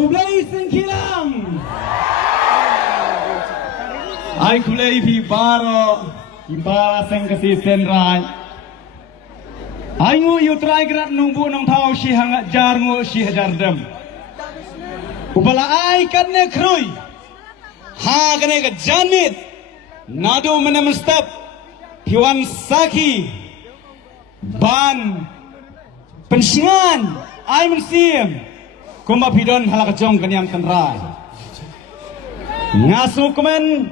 Kulay sengkilang. Ay kulay pibaro, pibara sengkasi senrai. Ay ngu yutrai gerak nungbu nong tau si hangat jar ngu si hajar dem. Upala ay katne krui, ha kene ke janit, nado menem step, piwan saki, ban, pensingan, ay mensim. Kuma pidon halak jong kanyang tenrai. Ngasu kemen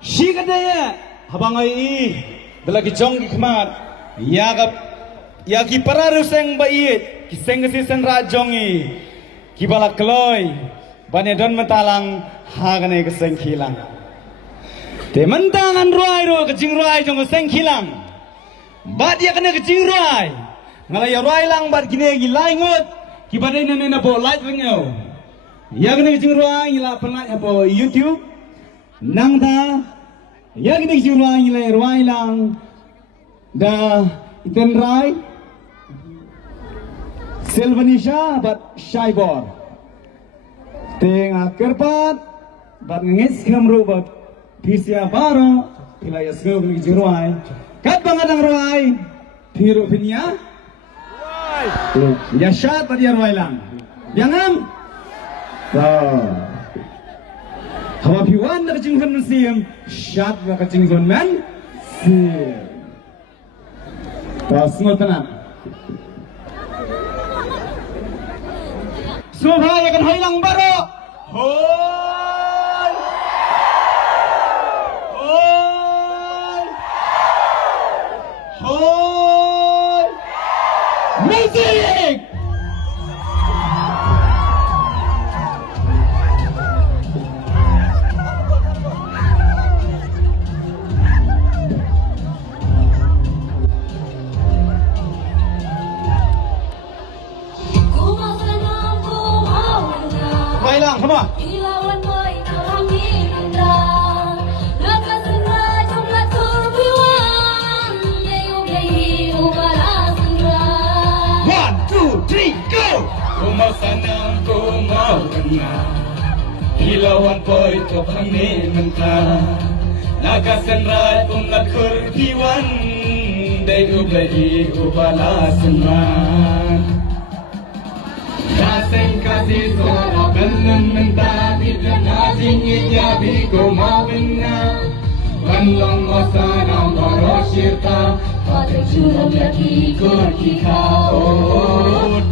si kadaya habang ai dalagi jong ki khamat ya ki pararu seng bait ki seng si senra jongi ki balak kloy bane don mentalang hagane ke seng khilang. Te mentangan ruai ro ke jing ruai jong seng khilang. Bat ya kena ke jing ruai. Ngalaya ruai lang bat gine gi laingot. Kibadai nene po live ngau. Ya kena kecing ruang ila penat apa YouTube. Nang ta. Ya kena kecing ruang ila ruang lang. Da iten rai. Selvanisha bat shaibor. Tengah kerpat bat ngis kamru bat pisya baro. Ila ya sengau kena kecing ruang. Kat bangadang ruang. Piru pinya. Ya syat tadi yang wailang. Jangan. Hawa piwan nak kecing zon mesim. Syat nak kecing zon men. Sim. Semua tenang. Semua yang akan hilang baru. Hoi. Hoi. Hoi. Music! Bailang, come on. Kumau sanang kumau kena hilauan poi to kami mentah naga senrat ungat kurpiwan dai ublai ubala senran kaseng kasih suara belum mentah tidak nazing ijabi kumau kena Banlong masanang baroshirta Patrik chunom yaki kurki kao